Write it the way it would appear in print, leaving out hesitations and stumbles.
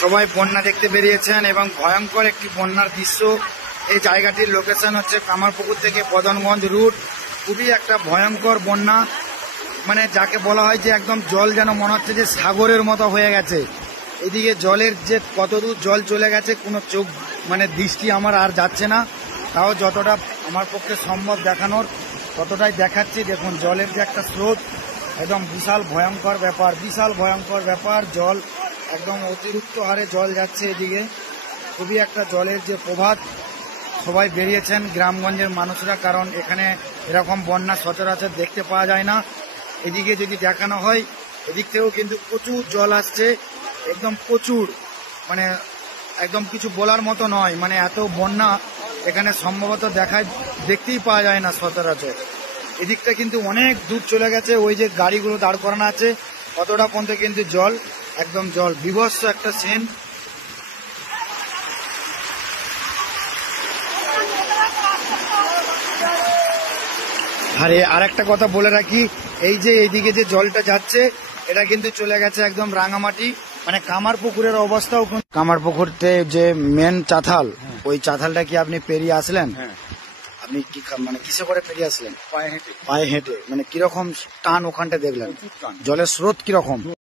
সবাই বন্যা দেখতে বেরিয়েছেন এবং ভয়ঙ্কর একটি বন্যার দৃশ্য। এই জায়গাটির লোকেশন হচ্ছে কামারপুকুর থেকে বদনগঞ্জ রুট। খুবই একটা ভয়ঙ্কর বন্যা, মানে যাকে বলা হয় যে একদম জল যেন মনে হচ্ছে যে সাগরের মতো হয়ে গেছে। এদিকে জলের যে কতদূর জল চলে গেছে কোনো চোখ মানে দৃষ্টি আমার আর যাচ্ছে না, তাও যতটা আমার পক্ষে সম্ভব দেখানোর ততটাই দেখাচ্ছি। দেখুন জলের যে একটা স্রোত, একদম বিশাল ভয়ঙ্কর ব্যাপার, বিশাল ভয়ঙ্কর ব্যাপার। জল একদম অতিরিক্ত হারে জল যাচ্ছে এদিকে। খুবই একটা জলের যে প্রভাত, সবাই বেরিয়েছেন গ্রামগঞ্জের মানুষরা, কারণ এখানে এরকম বন্যা সচরাচর দেখতে পাওয়া যায় না। এদিকে যদি দেখানো হয়, এদিক থেকেও কিন্তু প্রচুর জল আসছে, একদম প্রচুর, মানে একদম কিছু বলার মতো নয়। মানে এত বন্যা এখানে সম্ভবত দেখতেই পাওয়া যায় না সচরাচর। এদিকটা কিন্তু অনেক দূর চলে গেছে, ওই যে গাড়িগুলো দাঁড় করানো আছে কতটা পর্যন্ত কিন্তু জল, একদম জল, বিভৎস একটা সিন। আর একটা কথা বলে রাখি, এই যে এইদিকে যে জলটা যাচ্ছে এটা কিন্তু চলে গেছে একদম রাঙামাটি, মানে কামারপুকুরের অবস্থাও। কামারপুকুরতে যে মেন চাতাল, ওই চাতালটা কি আপনি পেরিয়ে আসলেন? আপনি কি মানে কিসে করে পেরিয়ে আসলেন? পায়ে হেঁটে। মানে কিরকম টান ওখানটা দেখলেন? জলের স্রোত কিরকম?